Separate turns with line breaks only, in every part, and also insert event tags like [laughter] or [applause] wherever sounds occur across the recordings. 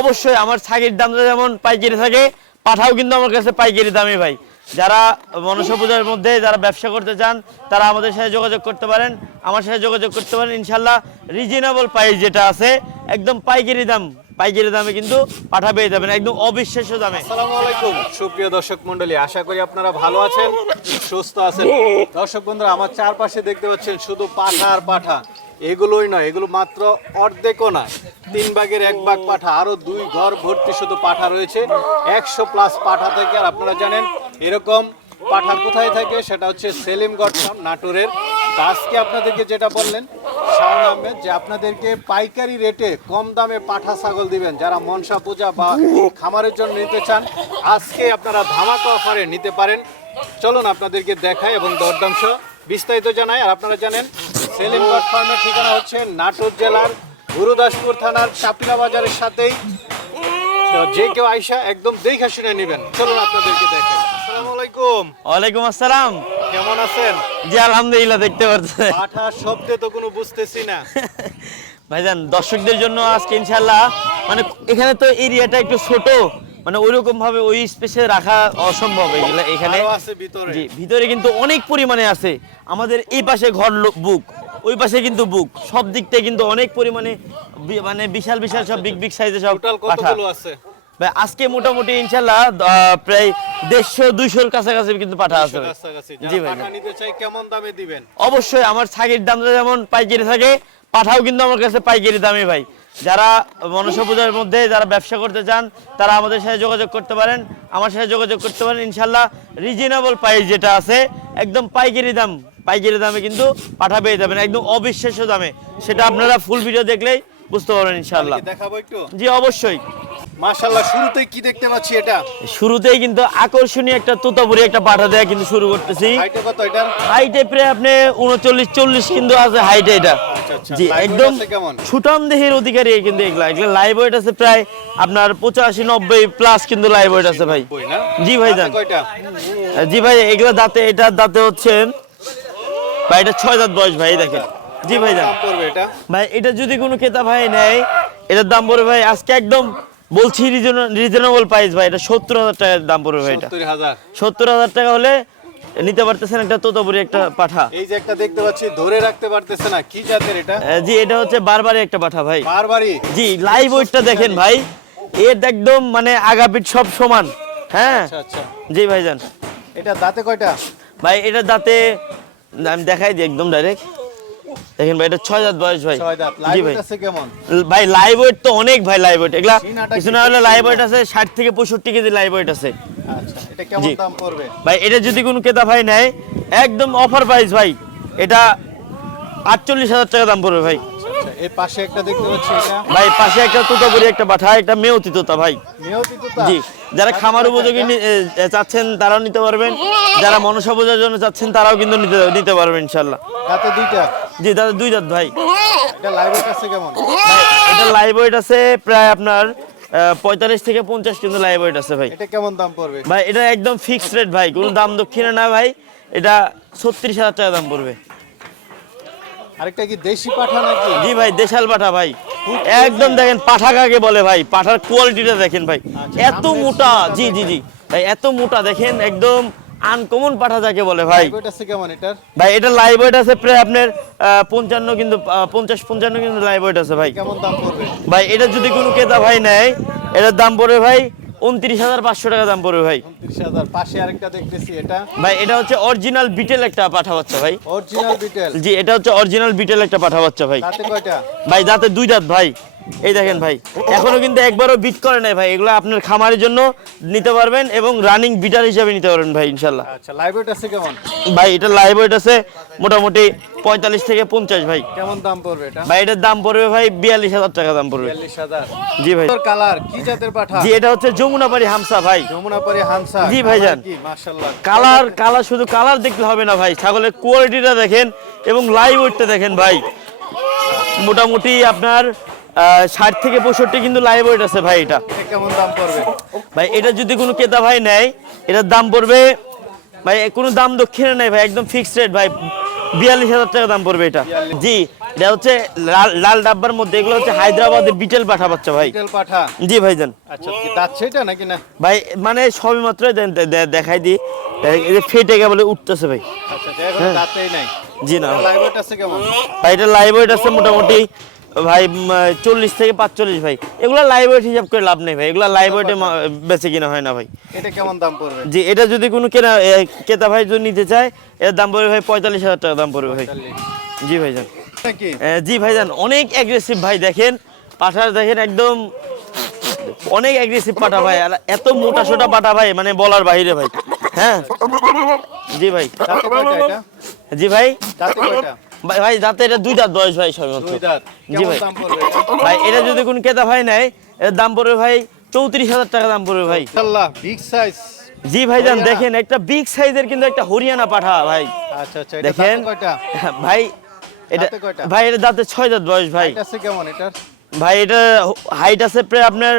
অবশ্যই আমার ছাগির দামটা যেমন পাইকারি থাকে, পাঠাও কিন্তু আমার কাছে পাইকারি দামে ভাই। যারা মনসা পূজার মধ্যে যারা ব্যবসা করতে চান, তারা আমাদের সাথে যোগাযোগ করতে পারেন। আমার সাথে যোগাযোগ করতে পারেন ইনশাল্লাহ রিজনেবল প্রাইস যেটা আছে, একদম পাইকারি দাম, পাইকারি দামে কিন্তু পাঠা পেয়ে যাবেন, একদম অবিশ্বাস্য দামে।
আসসালামু আলাইকুম। সুপ্রিয় দর্শক মন্ডলী আশা করি আপনারা ভালো আছেন, সুস্থ আছেন। দর্শক বন্ধুরা, আমার চারপাশে দেখতে পাচ্ছেন শুধু পাঠা আর পাঠা। এগুলোই নয়, এগুলো মাত্র অর্ধেকও না তিন ভাগের এক ভাগ পাঠা, আরও দুই ঘর ভর্তি শুধু পাঠা রয়েছে। একশো প্লাস পাঠা থেকে, আর আপনারা জানেন, এরকম পাঠা কোথায় থাকে সেটা হচ্ছে সেলিমগড় ফার্ম নাটোরের। আজকে আপনাদেরকে যেটা বললেন, শাওন আহমেদ, যে আপনাদেরকে পাইকারি রেটে কম দামে পাঠা ছাগল দিবেন। যারা মনসা পূজা বা খামারের জন্য নিতে চান, আজকে আপনারা ধামাকা অফারে নিতে পারেন। চলুন আপনাদেরকে দেখাই এবং দরদাম সহ বিস্তারিত জানাই। আর আপনারা জানেন সেলিমগড় ফার্মের ঠিকানা হচ্ছে নাটোর জেলার গুরুদাসপুর থানার চাপিলা বাজারের সাথেই। তো যে কেউ আইসা একদম দেখে শুনে নেবেন। চলুন আপনাদেরকে দেখেন আসসালামু আলাইকুম।
ওয়ালাইকুম আসসালাম।
কেমন আছেন?
জি আলহামদুলিল্লাহ দেখতে পাচ্ছেন
পাঠা শব্দে তো কোনো বুঝতেছি না।
ভাইজান দর্শকদের জন্য আজকে ইনশাল্লাহ মানে এখানে তো এরিয়াটা একটু ছোট মানে ওইরকম ভাবে ওই স্পেসে রাখা অসম্ভব এগুলা এখানে।
আছে ভিতরে।
ভিতরে কিন্তু অনেক পরিমাণে আছে। আমাদের এই পাশে ঘর বুক। ওই পাশে কিন্তু বুক। সব দিক থেকে কিন্তু অনেক পরিমাণে মানে বিশাল বিশাল সব বিগ বিগ সাইজের সব
কতগুলো আছে?
ভাই আজকে মোটামুটি ইনশাল্লাহ প্রায় দেড়শো দুইশোর কাছাকাছি কিন্তু পাঠা আছে জি ভাই
কেমন দামে দিবেন?
অবশ্যই আমার ছাগির দামটা যেমন পাইকারি থাকে পাঠাও কিন্তু আমার কাছে পাইকারি দামে ভাই। যারা মনসা পূজার মধ্যে যারা ব্যবসা করতে চান তারা আমাদের সাথে যোগাযোগ করতে পারেন। আমার সাথে যোগাযোগ করতে পারেন ইনশাল্লাহ রিজনেবল প্রাইস যেটা আছে একদম পাইকারি দাম। পাইকারি দামে কিন্তু পাঠা পেয়ে যাবেন একদম অবিশ্বাস্য দামে। সেটা আপনারা ফুল ভিডিও দেখলেই বুঝতে পারবেন ইনশাল্লাহ
দেখাবো একটু।
জি অবশ্যই।
মাশাআল্লাহ শুরুতেই কি দেখতে পাচ্ছি এটা?
শুরুতেই কিন্তু আকর্ষণীয় একটা তোতাপুরি একটা পাঠা দেয়া কিন্তু শুরু করতেছি।
হাইটে কত
হাইটে প্রায় আপনি উনচল্লিশ চল্লিশ কিন্তু আছে হাইটে এটা।
আচ্ছা, আচ্ছা।
জি একদম সুটাম দেহের অধিকারী কিন্তু এগুলা। এগুলা লাইভ ওয়েট আছে প্রায় আপনার পঁচাশি নব্বই প্লাস কিন্তু লাইভ ওয়েট আছে ভাই। জি ভাই জি ভাই এগুলা দাঁতে এটা দাঁতে হচ্ছে ভাই এটা ছয় দাঁত বয়স ভাই দেখেন। জি ভাই যান
এটা?
ভাই এটা যদি কোনো ক্রেতা ভাই নেয় এটার দাম পড়বে ভাই আজকে একদম বলছি রিজনেবল প্রাইস ভাই এটা সত্তর হাজার টাকার দাম পড়বে ভাই এটা।
সত্তর হাজার।
টাকা হলে নিতে পারতেছেন একটা তোতাপুরি একটা পাঠা।
এই যে একটা দেখতে পাচ্ছি ধরে রাখতে পারতেছে না কি জাতের এটা?
জি এটা হচ্ছে বারবারই একটা পাঠা ভাই।
বারবারই?
জি লাইভ ওয়েটটা দেখেন ভাই এর একদম মানে আগাপিট সব সমান হ্যাঁ?
আচ্ছা আচ্ছা।
জি ভাইজান
এটা দাঁতে কয়টা?
ভাই এটা দাঁতে আমি দেখাই দিই একদম ডাইরেক্ট দেখেন ভাই এটা ছয় দাঁত বয়স ভাই। জি ভাই। ভাই লাইভ ওয়েট তো অনেক ভাই লাইভ ওয়েট এগুলা কিছু না হলে লাইভ ওয়েট আছে ষাট থেকে পঁয়ষট্টি কেজি লাইভ ওয়েট আছে।
আচ্ছা
ভাই এটা যদি কোনো ক্রেতা ভাই নেয় একদম অফার প্রাইস ভাই এটা আটচল্লিশ হাজার টাকা দাম পড়বে ভাই।
আচ্ছা
ভাই পাশে একটা তোতাপুরি একটা পাঠা একটা মেয়তি তোতা ভাই। জি। যারা খামার উপযোগী চাচ্ছেন তারাও নিতে পারবেন। যারা মনসা পূজার জন্য চাচ্ছেন তারাও কিন্তু নিতে নিতে পারবেন ইনশাল্লাহ।
দাঁতে দুইটা?
জি দাদা দুই দাঁত ভাই।
এটা লাইভ আছে কেমন?
এটা লাইভ ওয়েট আছে প্রায় আপনার পঁয়তাল্লিশ থেকে পঞ্চাশ কিন্তু লাইভ ওয়েট আছে ভাই।
এটা কেমন দাম পড়বে?
ভাই এটা একদম ফিক্সড রেট ভাই কোনো দাম দক্ষিণে না ভাই এটা ছত্রিশ হাজার টাকা দাম পড়বে।
আরেকটা কি দেশি পাঠা নাকি?
জি ভাই দেশাল পাঠা ভাই। একদম দেখেন পাঠা কাকে বলে ভাই? পাঠার কোয়ালিটিটা দেখেন ভাই।
আচ্ছা,
এত মোটা জি জি জি। ভাই এত মোটা দেখেন একদম আনকমন পাঠা যাকে বলে ভাই। ভাই এটা লাইভ ওয়েট আছে প্রায় আপনার পঞ্চান্ন কিন্তু পঞ্চাশ পঞ্চান্ন কিন্তু লাইভ ওয়েট আছে ভাই।
কেমন দাম পড়বে?
ভাই এটা যদি কোনো ক্রেতা ভাই নেয় এটার দাম পড়বে ভাই উনত্রিশ হাজার পাঁচশো টাকা দাম পড়বে ভাই।
উনত্রিশ হাজার পাশে আরেকটা দেখতেছি এটা?
ভাই এটা হচ্ছে অরিজিনাল বিটেল একটা পাঠা বাচ্চা ভাই।
অরিজিনাল বিটেল
জি এটা হচ্ছে অরিজিনাল বিটেল একটা পাঠা বাচ্চা ভাই।
দাঁতে কয়টা?
ভাই দাঁতে দুই দাঁত ভাই। এই দেখেন ভাই এখনও কিন্তু একবারও বিট করে নাই ভাই। এগুলো আপনার খামারের জন্য নিতে পারবেন এবং রানিং বিটার হিসাবে নিতে পারবেন ভাই ইনশাল্লাহ
আচ্ছা লাইভ ওয়েট আছে কেমন?
ভাই এটা লাইভ ওয়েট আছে মোটামুটি পঁয়তাল্লিশ থেকে পঞ্চাশ ভাই।
কেমন দাম পড়বে এটা?
ভাই এটার দাম পড়বে ভাই বিয়াল্লিশ হাজার টাকা দাম পড়বে।
বিয়াল্লিশ হাজার।
জি ভাই।
কালার কি জাতের পাঠা?
জি এটা হচ্ছে যমুনাপাড়ি হামসা ভাই।
যমুনাপাড়ি হানসা
জি।
কি? মাশাআল্লাহ।
কালার কালার শুধু কালার দেখলে হবে না ভাই ছাগলের কোয়ালিটিটা দেখেন এবং লাইভ ওয়েটটা দেখেন ভাই। মোটামুটি আপনার ষাট থেকে পঁয়ষট্টি কিন্তু লাইভ ওয়েট আছে ভাই এটা।
কেমন দাম পড়বে?
ভাই এটা যদি কোনো ক্রেতা ভাই নেয় এটার দাম পড়বে ভাই কোনো দাম দক্ষিণে নেই ভাই একদম ফিক্সড রেট ভাই বিয়াল্লিশ হাজার টাকা দাম পড়বে এটা। জি এটা হচ্ছে লাল লাল ডাব্বার মধ্যে এগুলো হচ্ছে হায়দ্রাবাদের বিটেল পাঠা বাচ্চা ভাই।
পাঠা?
জি ভাইজান
আচ্ছা কি দাঁত নাকি না?
ভাই মানে সবই মাত্র দেখাই দিই। ফেটে গে বলে উঠতেছে ভাই।
আচ্ছা আচ্ছা, এখন দাঁতেই নাই।
জি না।
লাইভ আছে কেমন?
ভাই এটা লাইভ ওয়েট আছে মোটামুটি ভাই চল্লিশ থেকে পাঁচচল্লিশ ভাই। এগুলো লাইভ ওয়েট হিসাব করে লাভ নেই ভাই। এগুলো লাইভ ওয়েটে বেঁচে কিনা হয় না ভাই।
এটা কেমন দাম পড়বে?
জি এটা যদি কোনো কেনা এ, ক্রেতা ভাই যদি নিতে চায় এর দাম পড়বে ভাই পঁয়তাল্লিশ হাজার টাকা দাম পড়বে ভাই। জি ভাইজান। জি ভাইজান অনেক অ্যাগ্রেসিভ ভাই দেখেন। পাঠার দেখেন একদম অনেক অ্যাগ্রেসিভ পাঠা ভাই। আর এত মোটা সোটা পাঠা ভাই মানে বলার বাইরে ভাই। হ্যাঁ? জি ভাই। জি ভাই। ভাই ভাই দাঁতে এটা দুই দাঁত বয়স ভাই
দাঁত
জি ভাই।
এটা
ভাই এটা যদি কোন ক্রেতা ভাই নেয় এর দাম পড়বে ভাই চৌত্রিশ হাজার টাকা দাম পড়বে ভাই।
বিগ সাইজ
জি ভাইজান। দেখেন একটা বিগ সাইজের কিন্তু একটা হরিয়ানা পাঠা ভাই।
আচ্ছা আচ্ছা
দেখেন ভাই এটা ভাই এটা দাঁতে ছয় দাঁত বয়স ভাই।
কেমন এটার?
ভাই এটা হাইট আছে প্রায় আপনার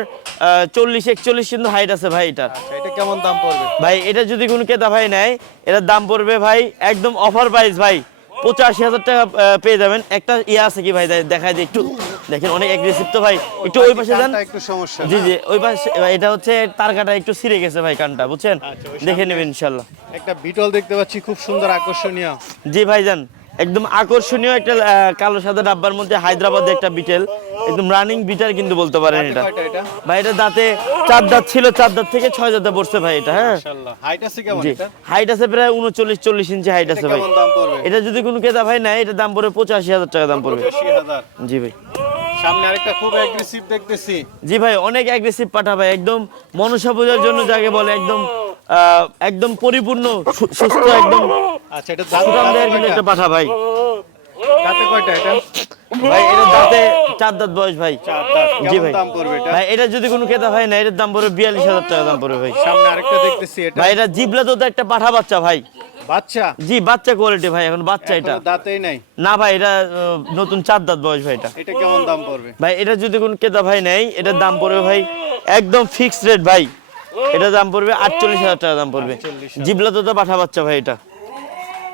চল্লিশ একচল্লিশ কিন্তু হাইট আছে ভাই এটার।
আচ্ছা এটা কেমন দাম পড়বে?
ভাই এটা যদি কোনো ক্রেতা ভাই নেয় এটার দাম পড়বে ভাই একদম অফার প্রাইস ভাই। পঁচাশি হাজার টাকা পেয়ে যাবেন। একটা ইয়ে আছে কি ভাই দেখা দেখায় দিই একটু। দেখেন অনেক অ্যাগ্রেসিভ তো ভাই। একটু ওই পাশে যান।
একটু সমস্যা।
জি জি ওই পাশে এটা হচ্ছে তার কাটা একটু ছিঁড়ে গেছে ভাই কানটা বুঝছেন?
আচ্ছা,
দেখে নেবেন ইনশাল্লাহ।
একটা বিটল দেখতে পাচ্ছি খুব সুন্দর আকর্ষণীয়।
জি ভাইজান একদম আকর্ষণীয় একটা কালো সাদা ডাব্বার মধ্যে হায়দ্রাবাদে একটা বিটেল। একদম রানিং বিটার কিন্তু বলতে পারেন এটা। ভাই এটা দাঁতে চার দাঁত ছিল চার দাঁত থেকে ছয় দাঁতে পড়ছে ভাই এটা হ্যাঁ?
হাইট আছে কেমন এটা?
হাইট আছে প্রায় উনচল্লিশ চল্লিশ ইঞ্চি হাইট আছে ভাই। এটা যদি কোনো ক্রেতা ভাই নেয় এটা দাম পড়বে পঁচাশি হাজার টাকা দাম পড়বে।
85000
জি ভাই।
সামনে আরেকটা খুব অ্যাগ্রেসিভ দেখতেছি।
জি ভাই অনেক অ্যাগ্রেসিভ পাঠা ভাই একদম মনসা পূজার জন্য যাকে বলে একদম আহ, একদম পরিপূর্ণ সুস্থ একদম
আচ্ছা এটা দাঁত
দেওয়ার কিন্তু একটা পাঠা ভাই।
দাঁতে কয়টা এটা?
ভাই এটা দাঁতে চার দাঁত বয়স ভাই। জি ভাই।
দাম পড়বে এটা?
ভাই এটা যদি কোনো ক্রেতা ভাই না এটার দাম পড়বে বিয়াল্লিশ হাজার টাকা দাম পড়বে ভাই।
সামনে আরেকটা দেখতেছি এটা।
ভাই এটা জিবলা তো একটা পাঠা বাচ্চা ভাই।
বাচ্চা?
জি বাচ্চা কোয়ালিটি ভাই এখন বাচ্চা এটা।
দাঁতেই নাই?
না ভাই এটা নতুন চার দাঁত বয়স ভাই এটা।
এটা কেমন দাম পড়বে?
ভাই এটা যদি কোন ভাই নেয় এটার দাম পড়বে ভাই একদম ফিক্সড রেট ভাই। এটার দাম পড়বে আটচল্লিশ হাজার টাকা দাম পড়বে।
48,000
জিবলা তো পাঠা বাচ্চা ভাই এটা।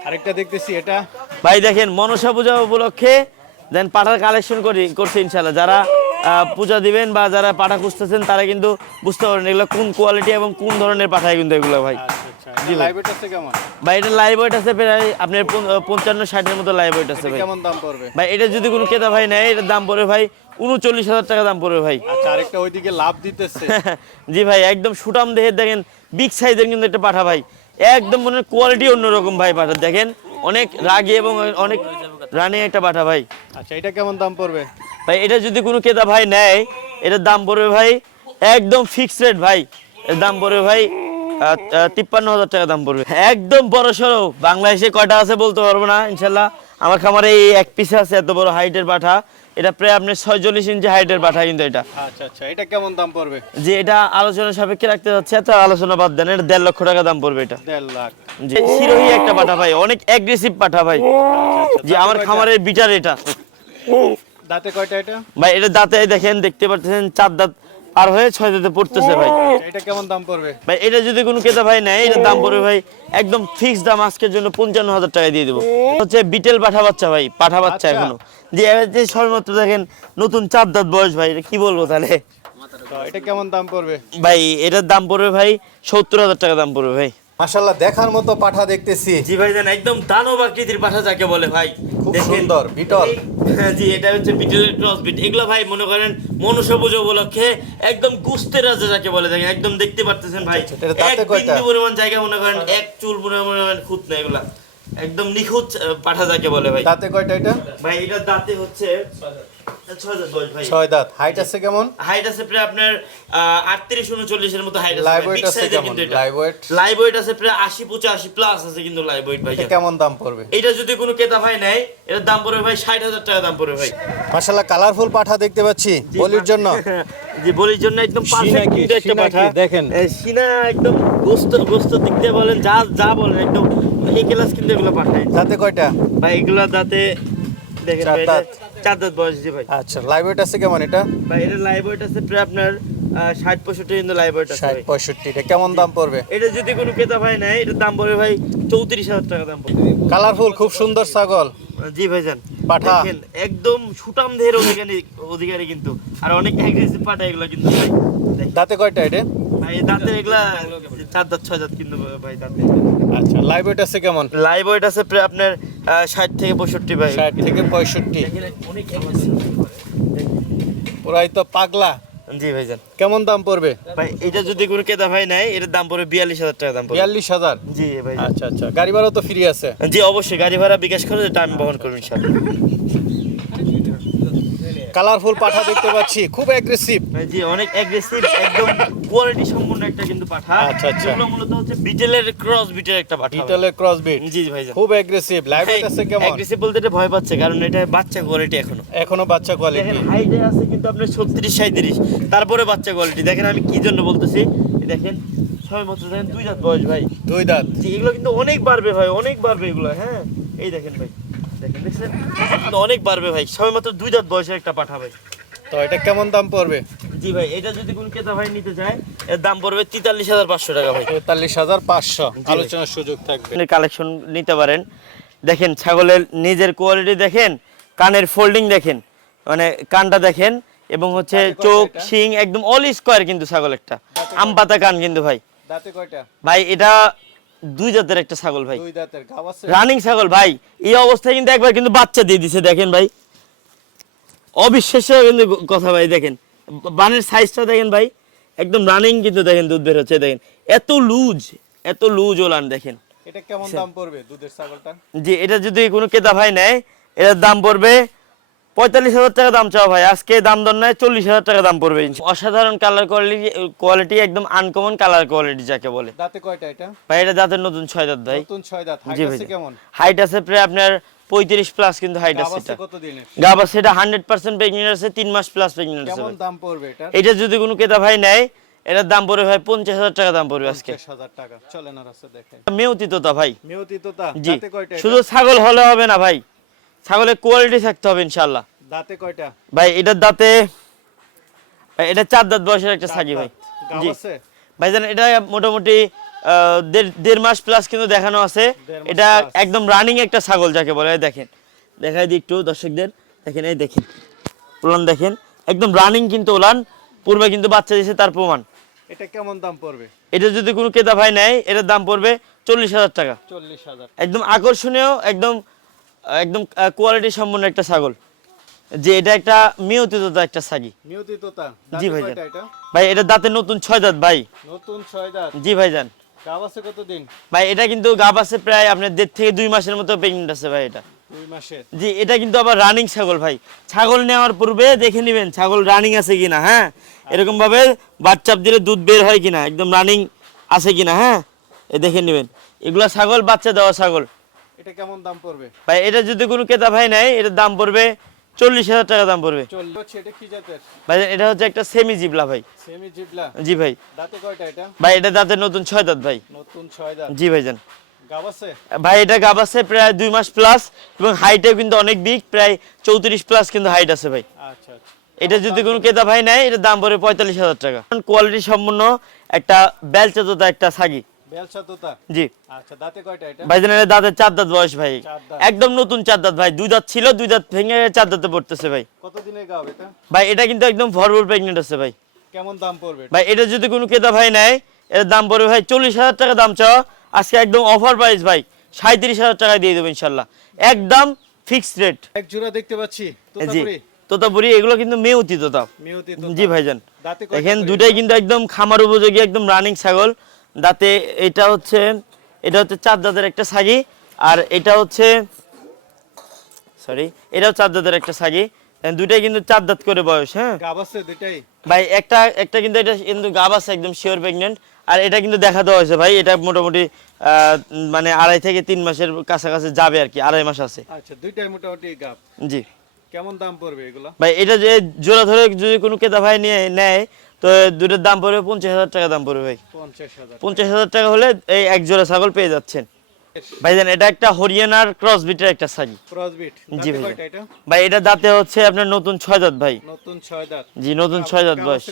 আরেকটা দেখতেছি এটা
ভাই দেখেন মনসা পূজা উপলক্ষে দেন পাঠার কালেকশন করি করছে ইনশাল্লাহ যারা পূজা দিবেন বা যারা পাঠা খুঁজতেছেন তারা কিন্তু বুঝতে পারেন এগুলো কোন কোয়ালিটি এবং কোন ধরনের পাঠায় কিন্তু এগুলো ভাই।
আচ্ছা আচ্ছা।
ভাই। এটা লাইভ ওয়েট আছে প্রায় আপনার পঞ্চান্ন ষাটের মতো লাইভ ওয়েট আছে ভাই।
কেমন দাম পড়বে?
ভাই এটা যদি কোনো ক্রেতা ভাই নেয় এটার দাম পড়বে ভাই উনচল্লিশ হাজার টাকা দাম পড়বে ভাই।
আচ্ছা আরেকটা ওইদিকে লাভ দিতেছে। [laughs]
জি ভাই একদম সুটাম দেহের দেখেন বিগ সাইজের কিন্তু একটা পাঠা ভাই। একদম মনে কোয়ালিটি অন্যরকম ভাই পাঠা দেখেন অনেক রাগি এবং অনেক রানি একটা পাঠা ভাই।
আচ্ছা এটা কেমন দাম পড়বে?
ভাই এটা যদি কোনো ক্রেতা ভাই নেয় এটার দাম পড়বে ভাই একদম ফিক্সড রেট ভাই। এর দাম পড়বে ভাই তিপ্পান্ন হাজার টাকা দাম পড়বে। একদম বড় সড়ো। বাংলাদেশে কয়টা আছে বলতে পারব না ইনশাল্লাহ। আমার খামারে এই এক পিসে আছে এত বড় হাইটের পাঠা এটা প্রায় আপনি ছয়চল্লিশ ইঞ্চি হাইটের পাঠা কিন্তু এটা।
আচ্ছা আচ্ছা এটা কেমন দাম পড়বে?
যে এটা আলোচনা সাপেক্ষে রাখতে যাচ্ছে এত আলোচনা বাদ দেন এটা দেড় লক্ষ টাকা দাম পড়বে এটা।
দেড় লাখ।
যে সিরোহি একটা পাঠা ভাই অনেক অ্যাগ্রেসিভ পাঠা ভাই। যে আমার খামারের বিটার এটা।
দাঁতে কয়টা এটা?
ভাই এটা দাঁতে দেখেন দেখতে পাচ্ছেন চার দাঁত পার হয়ে ছয় দাঁতে পড়তেছে ভাই।
এটা কেমন দাম পড়বে?
ভাই এটা যদি কোনো ক্রেতা ভাই নেয় এটার দাম পড়বে ভাই একদম ফিক্সড দাম আজকের জন্য পঞ্চান্ন হাজার টাকা দিয়ে দেবো। হচ্ছে বিটেল পাঠা বাচ্চা ভাই পাঠা বাচ্চা
আচ্ছা।
এখনও। যে যে সবেমাত্র দেখেন নতুন চার দাঁত বয়স ভাই এটা কি বলব তাহলে?
এটা কেমন দাম পড়বে?
ভাই এটার দাম পড়বে ভাই সত্তর হাজার টাকা দাম পড়বে ভাই।
মাশাল্লাহ দেখার মতো পাঠা দেখতেছি।
জি ভাই জান একদম দানব আকৃতির পাঠা যাকে বলে ভাই।
সুন্দর, বিটল।
হ্যাঁ, জি এটা হচ্ছে বিটলের ক্রস বিট এগুলো ভাই মনে করেন মনুষ্যপুজো উপলক্ষে একদম কুস্তে রাজা যাকে বলে থাকে একদম দেখতে পারতেছেন ভাই।
আচ্ছা, দাঁতে
এক বিন্দু পরিমাণ জায়গা মনে করেন এক চুল পরিমাণ মনে করেন খুঁত না এগুলা। একদম নিখুঁত পাঠা যাকে বলে ভাই।
দাঁতে কয়টা এটা?
ভাই এটা দাঁতে হচ্ছে ছয় দাঁত
হাইট আছে কেমন?
হাইট আছে প্রায় আপনার আটত্রিশ উনচল্লিশের মতো হাইট আছে
লাইভ ওয়েট আছে কেমন? লাইভ ওয়েট
লাইভ ওয়েট আছে প্রায় আশি পঁচাশি প্লাস আছে কিন্তু লাইভ ওয়েট ভাই।
কেমন দাম পড়বে?
এটা যদি কোনো ক্রেতা ভাই নেয় এটার দাম পড়বে ভাই ষাট হাজার টাকা দাম পড়বে ভাই।
মাশাল্লাহ কালারফুল পাঠা দেখতে পাচ্ছি বলির জন্য। [laughs]
জি বলির জন্য একদম পারফেক্ট একটা পাঠা।
দেখেন।
সিনা একদম গোস্ত গোস্ত দিক দিয়ে বলেন যা যা বলেন একদম এই ক্লাস কিন্তু এগুলো পাঠায়।
দাঁতে কয়টা?
ভাই এগুলো দাঁতে দেখেন ভাই, চার দাঁত বয়স জি ভাই।
আচ্ছা লাইভ ওয়েট আছে কেমন এটা?
ভাই এটা লাইভ ওয়েট আছে প্রায় আপনার ষাট পঁয়ষট্টি কিন্তু লাইভ ওয়েট আছে
ষাট
ভাই।
কেমন দাম পড়বে?
এটা যদি কোনো ক্রেতা ভাই নেয় এটার দাম পড়বে ভাই চৌত্রিশ হাজার টাকা দাম পড়বে।
কালারফুল খুব সুন্দর ছাগল।
জি ভাইজান
পাঠা।
একদম সুটাম দেহের অধিকারী অধিকারী কিন্তু। আর অনেক অ্যাগ্রেসিভ পাঠা এগুলো কিন্তু ভাই।
দাঁতে কয়টা এটা?
ভাই দাঁতের এগুলা চার দাঁত ছয় দাঁত কিন্তু ভাই দাঁতে
আচ্ছা লাইভ ওয়েট আছে কেমন?
লাইভ ওয়েট আছে প্রায় আপনার ষাট থেকে পঁয়ষট্টি ভাই।
ষাট থেকে পঁয়ষট্টি। পুরাই তো পাগলা।
জি ভাইজান।
কেমন দাম পড়বে?
ভাই এটা যদি কোনো কেতা ভাই নাই এটার দাম পড়বে বিয়াল্লিশ হাজার টাকা দাম পড়বে।
বিয়াল্লিশ হাজার?
জি ভাই
আচ্ছা আচ্ছা। গাড়ি ভাড়া তো ফ্রি আছে।
জি অবশ্যই। গাড়ি ভাড়া বিকাশ করে এটা আমি বহন করব ইনশাল্লাহ।
কালারফুল পাঠা দেখতে পাচ্ছি খুব অ্যাগ্রেসিভ
ভাই, জি অনেক অ্যাগ্রেসিভ একদম কোয়ালিটি সম্পূর্ণ একটা কিন্তু পাঠা।
আচ্ছা, আচ্ছা।
যেগুলো মূলত হচ্ছে বিটেলের ক্রস বিটের একটা পাঠা। ভাই।
ডিটেলের ক্রস বিট
জি ভাইজান।
খুব অ্যাগ্রেসিভ লাইভ আছে কেমন?
অ্যাগ্রেসিভ বলতে এটা ভয় পাচ্ছে কারণ এটা বাচ্চা কোয়ালিটি এখনও।
এখনও বাচ্চা কোয়ালিটি
দেখেন হাইটে আছে কিন্তু আপনার ছত্রিশ সাঁত্রিশ তারপরে বাচ্চা কোয়ালিটি দেখেন আমি কি জন্য বলতেছি? এই দেখেন ছয় বছর দেখেন দুই দাঁত বয়স ভাই।
দুই দাঁত।
জি এগুলো কিন্তু অনেক বাড়বে ভাই অনেক বাড়বে এগুলো হ্যাঁ। এই দেখেন ভাই। দেখেন দেখছেন? অনেক বাড়বে ভাই সবাই মাত্র দুই দাঁত বয়সের একটা পাঠা ভাই।
তো এটা কেমন দাম পড়বে?
জি ভাই এটা যদি কোন ক্রেতা ভাই নিতে চায় এর দাম পড়বে তেতাল্লিশ হাজার পাঁচশো টাকা ভাই।
তেতাল্লিশ হাজার পাঁচশো আলোচনার সুযোগ থাকবে।
কালেকশন নিতে পারেন। দেখেন ছাগলের নিজের কোয়ালিটি দেখেন কানের ফোল্ডিং দেখেন মানে কানটা দেখেন এবং হচ্ছে চোখ শিং একদম অল স্কোয়ার কিন্তু ছাগল একটা। আম পাতা কান কিন্তু ভাই। ভাই এটা দুই জাতের একটা ছাগল ভাই।
দুই দাঁতের আছে।
রানিং ছাগল ভাই। এই অবস্থায় কিন্তু একবার কিন্তু বাচ্চা দিয়ে দিছে দেখেন ভাই। অবিশ্বাস্য কিন্তু কথা ভাই দেখেন। বানের সাইজটা দেখেন ভাই একদম রানিং কিন্তু দেখেন দুধ বের হচ্ছে দেখেন। এত লুজ এত লুজ ওলান দেখেন।
এটা কেমন দাম পড়বে দুধের ছাগলটা
যে এটা যদি কোনো ক্রেতা ভাই নেয় এটার দাম পড়বে পঁয়তাল্লিশ হাজার টাকা দাম চাও ভাই। আজকে দাম দর নেয় চল্লিশ হাজার টাকা দাম পড়বে অসাধারণ কালার কোয়ালিটি কোয়ালিটি একদম আনকমন কালার কোয়ালিটি যাকে বলে।
দাঁতে কয়টা এটা?
ভাই এটা দাঁতের নতুন ছয় দাঁত ভাই।
নতুন ছয় দাঁত। হাইট
জি ভাই।
আছে কেমন?
হাইট আছে প্রায় আপনার পঁয়ত্রিশ প্লাস কিন্তু হাইট আছে এটা।
কত
গাবা সেটা হান্ড্রেড পার্সেন্ট প্রেগনেন্ট আছে তিন মাস প্লাস প্রেগনেন্ট আছে
দাম পড়বে এটা?
এটা যদি কোনো ক্রেতা ভাই নেয় এটার দাম পড়বে ভাই পঞ্চাশ হাজার টাকা দাম পড়বে আজকে। মেয়তি তোতা ভাই।
মেয়তি তোতা
জি? শুধু ছাগল হলে হবে না ভাই। ছাগলের কোয়ালিটি থাকতে হবে ইনশাল্লাহ
দাঁতে কয়টা?
ভাই এটার দাঁতে এটা চার দাঁত বয়সের একটা ছাগি ভাই। জি।
আছে?
ভাইজান এটা মোটামুটি দেড়- দেড় মাস প্লাস কিন্তু দেখানো আছে। এটা একদম রানিং একটা ছাগল যাকে বলে দেখেন। দেখাই দিই একটু দর্শকদের। দেখেন এই দেখেন। ওলান দেখেন। একদম রানিং কিন্তু ওলান পূর্বে কিন্তু বাচ্চা দিয়েছে তার প্রমাণ।
এটা কেমন দাম পড়বে?
এটা যদি কোনো ক্রেতা ভাই নেয় এটার দাম পড়বে চল্লিশ হাজার টাকা।
চল্লিশ হাজার।
একদম আকর্ষণীয় একদম একদম কোয়ালিটি সম্পন্ন একটা ছাগল। যে এটা একটা মিয়তিত একটা ছাগি।
মেয়তি তোতা
জি
দাঁতে
ভাইজান।
এটা?
ভাই এটা দাঁতের নতুন ছয় দাঁত ভাই।
নতুন ছয় দাঁত?
জি ভাইজান।
গাব আছে কতদিন?
ভাই এটা কিন্তু গাব আছে প্রায় আপনার দেড় থেকে দুই মাসের মতো প্রেগনেন্ট আছে ভাই এটা।
দুই মাসের?
জি এটা কিন্তু আবার রানিং ছাগল ভাই। ছাগল নেওয়ার পূর্বে দেখে নেবেন ছাগল রানিং আছে কিনা হ্যাঁ? এরকম ভাবে বাচ্চাপ দিলে দুধ বের হয় কিনা একদম রানিং আছে কিনা হ্যাঁ? এ দেখে নেবেন। এগুলা ছাগল বাচ্চা দেওয়া ছাগল।
এটা কেমন দাম পড়বে?
ভাই এটা যদি কোনো ক্রেতা ভাই নেয় এটার দাম পড়বে চল্লিশ হাজার টাকা দাম পড়বে। ভাই এটা হচ্ছে একটা সেমি জিবলা ভাই।
সেমি জিবলা?
জি ভাই।
দাঁতে কয়টা এটা?
ভাই এটা দাঁতের নতুন ছয় দাঁত ভাই।
নতুন ছয় দাঁত।
জি ভাইজান।
গাব আছে?
ভাই এটা গাব আছে প্রায় দুই মাস প্লাস এবং হাইটেও কিন্তু অনেক বিগ প্রায় চৌত্রিশ প্লাস কিন্তু হাইট আছে ভাই।
আচ্ছা আচ্ছা।
এটা যদি কোনো ক্রেতা ভাই নেয় এটার দাম পড়বে পঁয়তাল্লিশ হাজার টাকা। কোয়ালিটি সম্পূর্ণ একটা বেলচেততা একটা ছাগি
বেলসা তোতা?
জি।
আচ্ছা দাঁতে কয়টা এটা?
ভাইজান এটা দাঁতের চার দাঁত বয়স ভাই। একদম নতুন চার দাঁত ভাই। দুই দাঁত ছিল দুই দাঁত ভেঙে চার দাঁতে পড়তেছে ভাই।
কতদিনের গাব এটা?
ভাই এটা কিন্তু একদম ভরপুর প্রেগনেন্ট আছে ভাই।
কেমন দাম পড়বে
ভাই এটা যদি কোনো ক্রেতা ভাই নেয় এর দাম পড়বে ভাই চল্লিশ হাজার টাকা দাম চাওয়া আজকে একদম অফার প্রাইস ভাই সাঁত্রিশ হাজার টাকায় দিয়ে দেবো ইনশাল্লাহ। একদম ফিক্সড রেট
এক জোড়া দেখতে পাচ্ছি
জি
তোতাপুরি।
এগুলো কিন্তু তোতা। জি ভাইজান। দেখেন দুটাই কিন্তু একদম খামার উপযোগী একদম রানিং ছাগল। দাঁতে এটা হচ্ছে এটা হচ্ছে চার দাঁতের একটা ছাগি আর এটা হচ্ছে সরি এটাও চার দাঁতের একটা ছাগি দেখেন দুটাই কিন্তু চার দাঁত করে বয়স হ্যাঁ?
গাব আছে দুটাই
ভাই একটা একটা কিন্তু এটা কিন্তু গাব আছে একদম শিওর প্রেগনেন্ট আর এটা কিন্তু দেখা দেওয়া হয়েছে ভাই এটা মোটামুটি মানে আড়াই থেকে তিন মাসের কাছাকাছি যাবে আর কি আড়াই মাস আছে।
আচ্ছা দুইটাই মোটামুটি গাব।
জি।
কেমন দাম পড়বে এগুলো?
ভাই এটা যে জোড়া ধরে যদি কোনো ক্রেতা ভাই নিয়ে নেয় তো দুটোর দাম পড়বে পঞ্চাশ হাজার টাকা দাম পড়বে ভাই।
পঞ্চাশ হাজার
টাকা। হলে এই এক জোড়া ছাগল পেয়ে যাচ্ছেন। ভাইজান এটা একটা হরিয়ানার ক্রস বিটের একটা সাজি জি ভাই। ভাই এটা দাঁতে হচ্ছে আপনার নতুন ছয় দাঁত ভাই।
নতুন ছয় দাঁত।
জি নতুন ছয় দাঁত বয়স।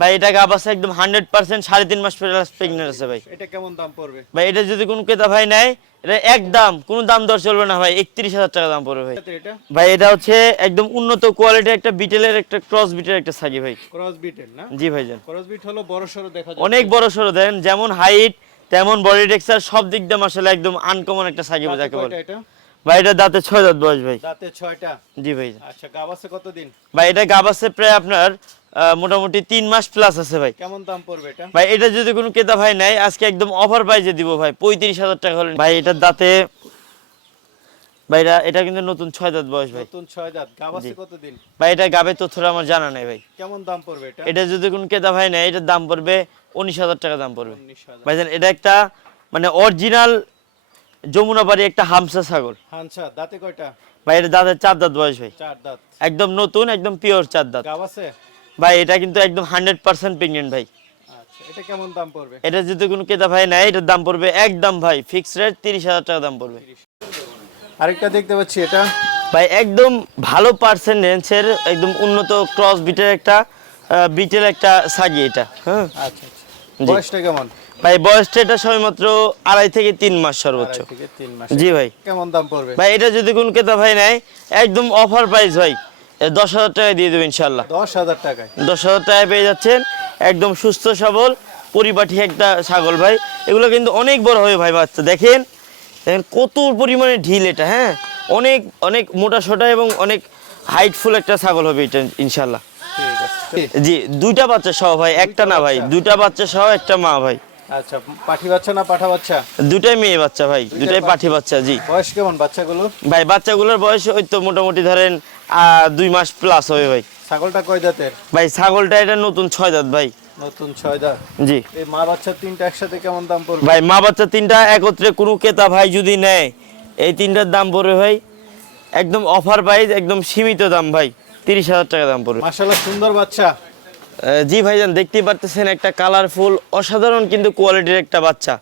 ভাই এটা গাব আছে একদম হান্ড্রেড পার্সেন্ট সাড়ে তিন মাস প্রেগনেন্ট আছে ভাই।
এটা কেমন দাম পড়বে?
ভাই এটা যদি কোনো ক্রেতা ভাই নেয় এটা কোনো দাম দর চলবে না ভাই একত্রিশ হাজার টাকা দাম পড়বে ভাই। ভাই এটা হচ্ছে একদম উন্নত কোয়ালিটির একটা বিটেলের একটা ক্রস বিটের একটা সাগি ভাই।
ক্রসবিটের না?
জি ভাইজান।
ক্রসবিট হলো বড় সরো দেখা যায়
অনেক বড় সড়ো দেন যেমন হাইট তেমন বডি টেক্সচার সব দিক দিয়ে আসলে একদম আনকমন একটা সাগি
দাঁতে
যাকে বলে। ভাই এটা দাঁতে ছয় দাঁত বয়স ভাই।
দাঁতে ছয়টা?
জি ভাই
আচ্ছা গাব আছে কতদিন?
ভাই এটা গাব আছে প্রায় আপনার মোটামুটি তিন মাস প্লাস আছে ভাই।
কেমন দাম পড়বে এটা?
ভাই এটা যদি কোনো ক্রেতা ভাই নেয় আজকে একদম অফার প্রাইজে দিব ভাই পঁয়ত্রিশ হাজার টাকা হলে। ভাই এটার দাঁতে ভাই এটা এটা কিন্তু নতুন ছয় দাঁত বয়স ভাই।
নতুন ছয় দাঁত গাব আছে কতদিন?
ভাই এটা গাবে তথ্যটা আমার জানা নেই ভাই।
কেমন দাম পড়বে এটা?
এটা যদি কোনো ক্রেতা ভাই নেয় এটার দাম পড়বে উনিশ হাজার টাকা দাম পড়বে।
হাজার।
ভাইজান এটা একটা মানে অরিজিনাল যমুনাবাড়ি একটা হামসা ছাগল।
হানসা দাঁতে কয়টা?
ভাই এটা দাঁতের চার দাঁত বয়স ভাই।
চার দাঁত।
একদম নতুন একদম পিওর চার দাঁত।
গাব আছে?
ভাই এটা কিন্তু একদম হান্ড্রেড পার্সেন্ট প্রেগনেন্ট ভাই।
আচ্ছা এটা কেমন দাম পড়বে?
এটা যদি কোনো ক্রেতা ভাই নেয় এটার দাম পড়বে একদম ভাই ফিক্স রেট তিরিশ হাজার টাকা দাম পড়বে।
আরেকটা দেখতে পাচ্ছি এটা।
ভাই একদম ভালো পার্সেন্টেন্সের একদম উন্নত ক্রস বিটের একটা বিটের একটা সাগি এটা হ্যাঁ?
আচ্ছা আচ্ছা। বয়সটা কেমন?
ভাই বয়সটা এটা সবেমাত্র আড়াই থেকে তিন মাস সর্বোচ্চ। জি ভাই।
কেমন দাম পড়বে?
ভাই এটা যদি কোন ক্রেতা ভাই নেয় একদম অফার প্রাইস ভাই দশ হাজার টাকা দিয়ে দেবো ইনশাল্লাহ
দশ হাজার টাকায়?
দশ হাজার টাকায় পেয়ে যাচ্ছেন একদম সুস্থ সবল পরিপাটি একটা ছাগল ভাই। এগুলো কিন্তু অনেক বড় হবে ভাই বাচ্চা। দেখেন দেখেন কত পরিমাণে ঢিল এটা হ্যাঁ? অনেক অনেক মোটা সোটা এবং অনেক হাইটফুল একটা ছাগল হবে এটা ইনশাল্লাহ জি দুইটা বাচ্চা সহ ভাই একটা না ভাই? দুইটা বাচ্চা সহ একটা মা ভাই।
আচ্ছা পাঠি বাচ্চা না পাঠা বাচ্চা?
দুটাই মেয়ে বাচ্চা ভাই দুটাই পাঠি বাচ্চা জি।
বয়স কেমন বাচ্চাগুলো?
ভাই বাচ্চাগুলোর বয়স ওই তো মোটামুটি ধরেন দুই মাস প্লাস হবে ভাই।
ছাগলটা কয় দাঁতের?
ভাই ছাগলটা এটা নতুন ছয় দাঁত ভাই।
নতুন ছয় দাঁত।
জি।
এই মা বাচ্চা তিনটা একসাথে কেমন দাম পড়বে?
ভাই মা বাচ্চা তিনটা একত্রে কোনো ক্রেতা ভাই যদি নেয় এই তিনটার দাম পড়বে ভাই একদম অফার প্রাইস একদম সীমিত দাম ভাই তিরিশ হাজার টাকা দাম পড়বে।
মাশাআল্লাহ সুন্দর বাচ্চা।
জি ভাইজান দেখতেই পারতেছেন একটা কালারফুল অসাধারণ কিন্তু কোয়ালিটির একটা বাচ্চা।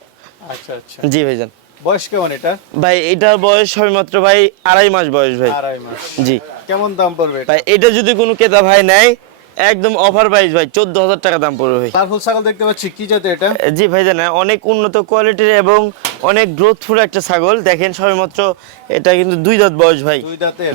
আচ্ছা আচ্ছা।
জি ভাইজান।
বয়স কেমন এটা?
ভাই এটার বয়স সবেমাত্র ভাই আড়াই মাস বয়স ভাই।
আড়াই মাস।
জি।
কেমন দাম পড়বে
ভাই এটা যদি কোনো কেতা ভাই নেয় একদম অফার প্রাইস ভাই চোদ্দ হাজার টাকা দাম পড়বে ভাই।
লালফুল ছাগল দেখতে পাচ্ছি কি জাতের এটা?
জি ভাইজান অনেক উন্নত কোয়ালিটির এবং অনেক গ্রোথফুল একটা ছাগল। দেখেন সবেমাত্র এটা কিন্তু দুই দাঁত বয়স ভাই।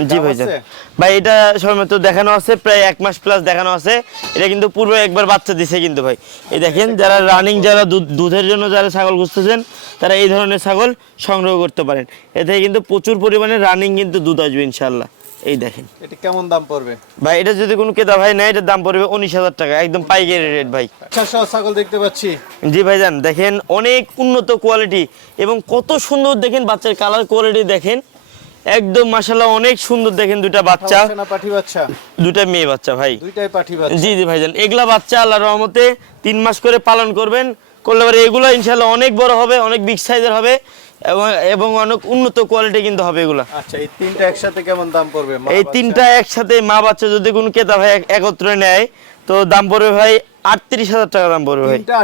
জি
আছে?
ভাই এটা সবেমাত্র দেখানো আছে প্রায় এক মাস প্লাস দেখানো আছে। এটা কিন্তু পূর্বে একবার বাচ্চা দিছে কিন্তু ভাই। এই দেখেন যারা রানিং যারা দুধ- দুধের জন্য যারা ছাগল খুঁজতেছেন তারা এই ধরনের ছাগল সংগ্রহ করতে পারেন। এতে কিন্তু প্রচুর পরিমাণে রানিং কিন্তু দুধ আসবে ইনশাল্লাহ এই দেখেন।
এটা কেমন দাম পড়বে?
ভাই এটা যদি কোনো ক্রেতা ভাই নেয় এটার দাম পড়বে উনিশ হাজার টাকা একদম পাইকারি রেট ভাই।
আচ্ছা ছাগল দেখতে পাচ্ছি।
জি ভাইজান দেখেন অনেক উন্নত কোয়ালিটি এবং কত সুন্দর দেখেন বাচ্চার কালার কোয়ালিটি দেখেন। একদম অনেক সুন্দর দেখেন দুটা বাচ্চা।
বাচ্চা পাঠি বাচ্চা?
দুটা মেয়ে বাচ্চা ভাই।
দুইটাই পাঠি বাচ্চা।
জি জি ভাইজান এগুলা বাচ্চা আল্লাহ রহমতে তিন মাস করে পালন করবেন। করলে পরে এগুলো ইনশাল্লাহ অনেক বড় হবে অনেক বিগ সাইজের হবে। এবং এবং অনেক উন্নত কোয়ালিটি কিন্তু হবে এগুলা।
আচ্ছা এই তিনটা একসাথে কেমন দাম পড়বে?
এই তিনটা একসাথে মা বাচ্চা যদি কোনো ক্রেতা ভাই এক- একত্রে নেয় তো দাম পড়বে ভাই আটত্রিশ হাজার টাকা দাম পড়বে ভাই।
তিনটা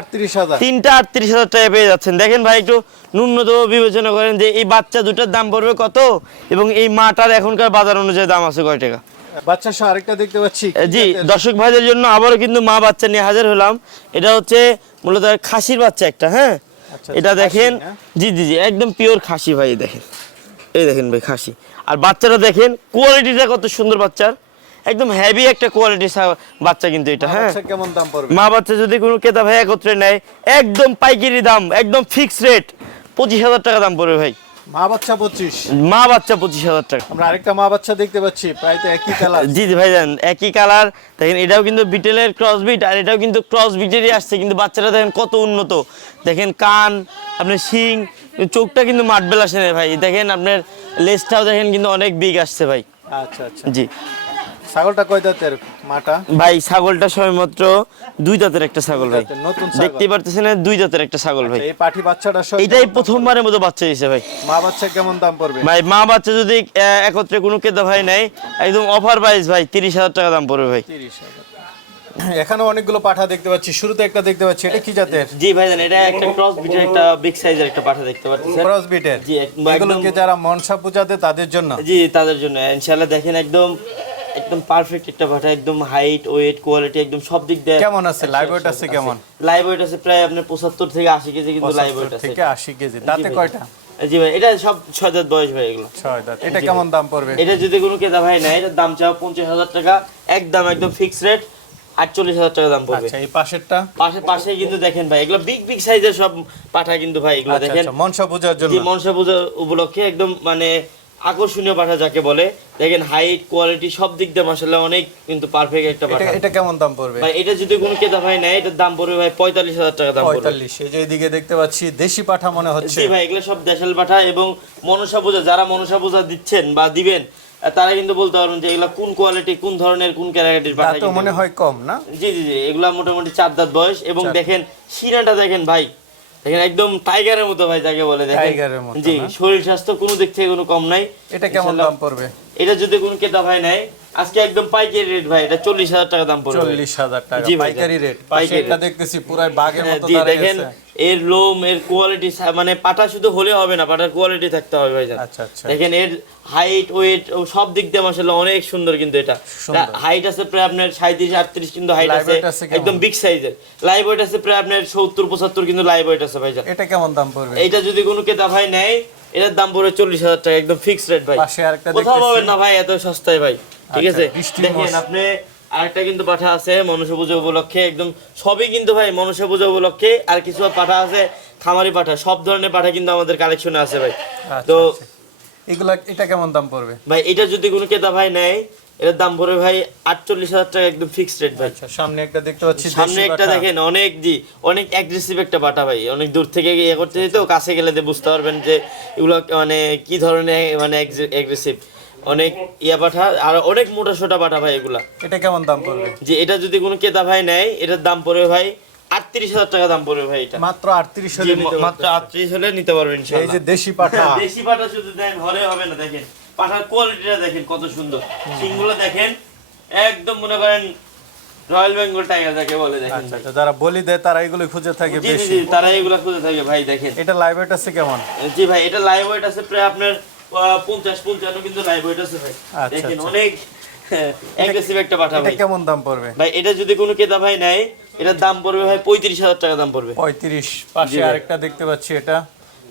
আটত্রিশ হাজার?
টাকা পেয়ে যাচ্ছেন। দেখেন ভাই একটু ন্যূনতম বিবেচনা করেন যে এই বাচ্চা দুটার দাম পড়বে কত এবং এই মাটার এখনকার বাজার অনুযায়ী দাম আছে কয় টাকা।
বাচ্চা সহ আরেকটা দেখতে পাচ্ছি।
জি দর্শক ভাইদের জন্য আবারও কিন্তু মা বাচ্চা নিয়ে হাজির হলাম। এটা হচ্ছে মূলত খাসির বাচ্চা একটা হ্যাঁ? এটা দেখেন? জি জি জি একদম পিওর খাসি ভাই দেখেন। এই দেখেন ভাই খাসি। আর বাচ্চারা দেখেন কোয়ালিটিটা কত সুন্দর বাচ্চার একদম হেভি একটা কোয়ালিটি বাচ্চা কিন্তু এটা হ্যাঁ?
কেমন দাম পড়বে?
মা বাচ্চা যদি কোনো কেতা ভাই একত্রে নেয় একদম পাইকারি দাম একদম ফিক্সড রেট পঁচিশ হাজার টাকা দাম পড়বে ভাই।
মা বাচ্চা পঁচিশ।
মা বাচ্চা পঁচিশ হাজার টাকা।
আমরা আরেকটা মা বাচ্চা দেখতে পাচ্ছি প্রায় তো একই কালার
জি জি ভাইজান একই কালার দেখেন এটাও কিন্তু বিটেলের ক্রস বিট আর এটাও কিন্তু ক্রস বিটেরই আসছে। কিন্তু বাচ্চারা দেখেন কত উন্নত। দেখেন কান আপনার শিং চোখটা কিন্তু মাটবেল আসে না ভাই। দেখেন আপনার লেজটাও দেখেন কিন্তু অনেক বিগ আসছে ভাই।
আচ্ছা আচ্ছা।
জি।
ছাগলটা কয় দাঁতের মাটা?
ভাই ছাগলটা সবেমাত্র দুই দাঁতের একটা ছাগল ভাই।
নতুন
দেখতে পারতেছেন দুই দাঁতের একটা ছাগল ভাই।
এই পাঠি বাচ্চাটা
এটাই প্রথমবারের মতো বাচ্চা দিয়েছে ভাই।
মা বাচ্চা কেমন দাম পড়বে?
ভাই মা বাচ্চা যদি একত্রে কোনো ভাই নেয় একদম অফার প্রাইস ভাই তিরিশ হাজার টাকা দাম পড়বে ভাই।
তিরিশ হাজার এখানে অনেকগুলো পাঠা দেখতে পাচ্ছি শুরুতে একটা দেখতে পাচ্ছি এটা কি জাতের?
জি ভাইজান এটা একটা ক্রস বিটের একটা বিগ সাইজের একটা পাঠা দেখতে পাচ্ছেন
ক্রস বিটের
জি,
এগুলোকে যারা মনসা পূজাতে তাদের জন্য?
জি তাদের জন্য। ইনশাআল্লাহ দেখেন একদম একদম পারফেক্ট একটা পাঠা একদম হাইট ওয়েট কোয়ালিটি একদম সব দিক দিয়ে
কেমন আছে? live weight আছে কেমন?
লাইভ ওয়েট আছে প্রায় আপনার পঁচাত্তর থেকে আশি কেজি কিন্তু লাইভ ওয়েট
75
আছে।
থেকে আশি কেজি। দাঁতে কয়টা?
জি ভাই এটা সব ছয় দাঁত বয়স ভাই এগুলো
ছয় দাঁত। এটা কেমন দাম পড়বে?
এটা যদি কোনো ক্রেতা ভাই নেয় এটার দাম চাও পঞ্চাশ হাজার টাকা। একদম একদম ফিক্স রেট আটচল্লিশ হাজার টাকা দাম পড়বে।
আচ্ছা এই পাশেরটা?
পাশে পাশে কিন্তু দেখেন ভাই এগুলো বিগ বিগ সাইজের সব পাঠা কিন্তু ভাই এগুলো
আচ্ছা
দেখেন।
আচ্ছা মনসা পূজার জন্য।
মনসা পূজা উপলক্ষে একদম মানে আকর্ষণীয় পাঠা যাকে বলে। দেখেন হাইট কোয়ালিটি সব দিক দিয়ে মাসাল্লাহ অনেক কিন্তু পারফেক্ট একটা পাঠা
এটা কেমন দাম পড়বে?
ভাই এটা যদি কোনো ক্রেতা ভাই নেয় এটার দাম পড়বে ভাই পঁয়তাল্লিশ হাজার টাকা দাম পড়বে।
পঁয়তাল্লিশ। এই যে এদিকে দেখতে পাচ্ছি দেশি পাঠা মনে হচ্ছে।
ভাই এগুলো সব দেশাল পাঠা এবং মনসা পূজা যারা মনসা পূজা দিচ্ছেন বা দিবেন তারা কিন্তু বলতে পারবেন যে এগুলো কোন কোয়ালিটি কোন ধরনের কোন ক্যারাক্টারির পাঠা
মনে হয় কম না?
জি জি জি এগুলা মোটামুটি চার দাঁত বয়স এবং দেখেন শিরাটা দেখেন ভাই দেখেন একদম টাইগারের মতো ভাই যাকে বলে দেখেন।
টাইগারের মতো
জি শরীর স্বাস্থ্য কোনো দিক থেকে কোনো কম নাই।
এটা কেমন দাম পড়বে?
এটা যদি কোনো কেতা ভাই নাই আজকে একদম পাইকারি রেট ভাই এটা চল্লিশ হাজার টাকা দাম পড়বে।
চল্লিশ হাজার টাকা। পাইকারি রেট।
পাইকারি
এটা দেখতেছি পুরাই বাঘের
হ্যাঁ,
মতো দাঁড়িয়ে
দেখেন। এর লোম এর কোয়ালিটি মানে পাটা শুধু হলে হবে না পাটার কোয়ালিটি থাকতে হবে ভাই
আচ্ছা, আচ্ছা।
দেখেন এর হাইট ওয়েট সব দিক দিয়ে মাসাল্লাহ অনেক সুন্দর কিন্তু এটা। হাইট আছে প্রায় আপনার সাঁত্রিশ আটত্রিশ কিন্তু হাইট আছে? একদম বিগ সাইজের লাইভ ওয়েট আছে প্রায় আপনার সত্তর পঁচাত্তর কিন্তু লাইভ ওয়েট আছে ভাই
এটা কেমন দাম পড়বে?
এইটা যদি কোনো ক্রেতা ভাই নেয় এটার দাম পড়বে চল্লিশ হাজার টাকা একদম ফিক্সড রেট ভাই। কোথাও। পাবেন না ভাই এত সস্তায় ভাই। ঠিক
আচ্ছা,
আছে? দেখেন আপনি আরেকটা কিন্তু পাঠা আছে মনসা পুজো উপলক্ষে। একদম সবই কিন্তু ভাই মনসা পুজো উপলক্ষে। আর কিছু পাঠা আছে খামারি পাঠা সব ধরনের পাঠা কিন্তু আমাদের কালেকশনে আছে ভাই।
আচ্ছা,
তো
আচ্ছা। এগুলা এটা কেমন দাম পড়বে?
ভাই এটা যদি কোনো ক্রেতা ভাই নেয় এটার দাম পড়বে ভাই আটচল্লিশ হাজার টাকা একদম ফিক্সড রেট ভাই।
আচ্ছা সামনে একটা দেখতে পাচ্ছি
সামনে একটা দেখেন অনেক জি অনেক অ্যাগ্রেসিভ একটা পাটা ভাই। অনেক দূর থেকে ইয়ে করতে তো কাছে গেলে বুঝতে পারবেন যে এগুলো মানে কি ধরনের মানে অ্যাগ্রেসিভ অনেক ইয়া পাঠা আর অনেক মোটা সোটা পাঠা ভাই এগুলা।
এটা কেমন দাম পড়বে?
যে এটা যদি কোনো ক্রেতা ভাই নেয় এটার দাম পড়বে ভাই আটত্রিশ হাজার টাকা দাম পড়বে ভাই এটা।
মাত্র আটত্রিশ হলে
মাত্র আটত্রিশ হলে নিতে পারবেন
এই যে দেশি পাঠা।
দেশি পাঠা শুধু দেন হলে হবে না দেখেন। পাঠার কোয়ালিটিটা দেখেন কত সুন্দর। সিংগুলো দেখেন একদম মনে করেন রয়্যাল বেঙ্গল টাইগার যাকে বলে দেখেন
আচ্ছা আচ্ছা যারা বলি দেয় তারা এগুলো খুঁজে থাকে বেশি।
তারা এগুলা খুঁজে থাকে ভাই দেখেন।
এটা লাইভ ওয়েট আছে কেমন?
জি ভাই এটা লাইভ ওয়েট আছে প্রায় আপনার পঞ্চাশ পঞ্চান্ন কিন্তু নাই আছে ভাই।
আচ্ছা,
দেখেন
আচ্ছা।
অনেক অ্যাগ্রেসিভ একটা পাঠা ভাই।
কেমন দাম পড়বে?
ভাই এটা যদি কোনো কেতা ভাই নেয় এটার দাম পড়বে ভাই পঁয়ত্রিশ হাজার টাকা দাম পড়বে।
পঁয়ত্রিশ পাশে আরেকটা দেখতে পাচ্ছি এটা।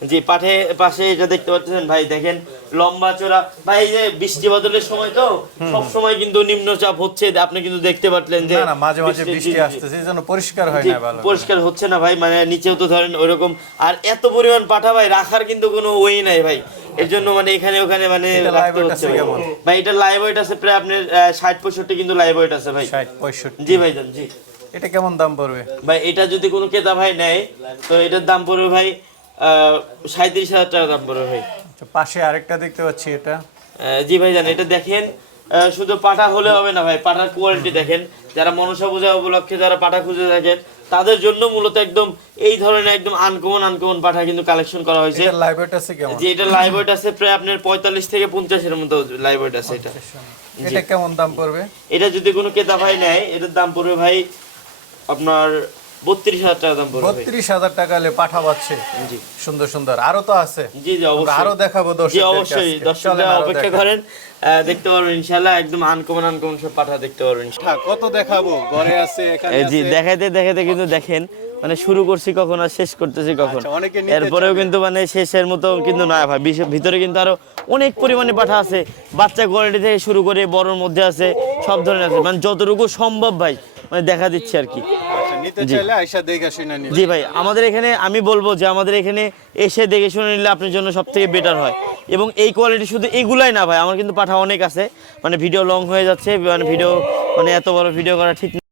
জি পাঠে পাশে এটা দেখতে পাচ্ছেন ভাই দেখেন লম্বা চড়া ভাই এই যে বৃষ্টি বাদলের সময় তো সব সময় কিন্তু নিম্নচাপ হচ্ছে। আপনি কিন্তু দেখতে পারলেন যে
না মাঝে মাঝে
বৃষ্টি-
আসতেছে জন্য পরিষ্কার হয় না ভালো
পরিষ্কার হচ্ছে না ভাই মানে নিচেও তো ধরেন ওইরকম। আর এত পরিমাণ পাঠা ভাই রাখার কিন্তু কোনো ওই নাই ভাই। এর জন্য মানে এখানে ওখানে মানে
এটা
রাখতে হচ্ছে
আছে
ভাই।
কেমন?
ভাই এটা লাইভ ওয়েট আছে প্রায় আপনার ষাট পঁয়ষট্টি কিন্তু লাইভ ওয়েট আছে ভাই।
ষাট পঁয়ষট্টি।
জি ভাইজান জি।
এটা কেমন দাম পড়বে?
ভাই এটা যদি কোনো ক্রেতা ভাই নেয় তো এটার দাম পড়বে ভাই সাঁত্রিশ হাজার টাকা দাম পড়বে ভাই।
পাশে আরেকটা দেখতে পাচ্ছি এটা।
জি ভাই জান এটা দেখেন শুধু পাঠা হলে হবে না ভাই পাঠার কোয়ালিটি দেখেন। যারা মনসা পূজা উপলক্ষে যারা পাঠা খুঁজে থাকেন তাদের জন্য মূলত একদম এই ধরনের একদম আনকমন আনকমন পাঠা কিন্তু কালেকশন করা হয়েছে।
লাইভ ওয়েট আছে কেমন?
যে এটা লাইভ ওয়েট আছে প্রায় আপনার পঁয়তাল্লিশ থেকে পঞ্চাশের মতো লাইভ ওয়েট আছে এটা।
এটা কেমন দাম পড়বে?
এটা যদি কোনো ক্রেতা ভাই নেয় এটার দাম পড়বে ভাই আপনার বত্রিশ হাজার টাকা দাম পড়বে।
বত্রিশ হাজার টাকা হলে পাঠা পাচ্ছে
জি।
সুন্দর সুন্দর। আরও তো আছে।
জি জি অবশ্যই।
আরও দেখাবো
জি অবশ্যই। দর্শকরা অপেক্ষা করেন। দেখতে পারবেন ইনশাল্লাহ একদম আনকমন আনকমন সব পাঠা দেখতে পারবেন।
কত দেখাবো? ঘরে আছে এখানে
এই জি দেখাইতে দেখাইতে কিন্তু দেখেন মানে শুরু করছি কখন আর শেষ করতেছি কখন।
আচ্ছা,
এরপরেও কিন্তু মানে শেষের মতো কিন্তু না ভাই। ভিতরে কিন্তু আরও অনেক পরিমাণে পাঠা আছে। বাচ্চা কোয়ালিটি থেকে শুরু করে বড়র মধ্যে আছে সব ধরনের আছে। মানে যতটুকু সম্ভব ভাই মানে দেখা দিচ্ছে আর কি।
নিতে
জি।
চাইলে আইসা দেখে শুনে নিবে
জি ভাই আমাদের এখানে আমি বলব যে আমাদের এখানে এসে দেখে শুনে নিলে আপনার জন্য সব থেকে বেটার হয় এবং এই কোয়ালিটি শুধু এগুলাই না ভাই আমার কিন্তু পাঠা অনেক আছে মানে ভিডিও লং হয়ে যাচ্ছে মানে ভিডিও মানে এত বড় ভিডিও করা ঠিক।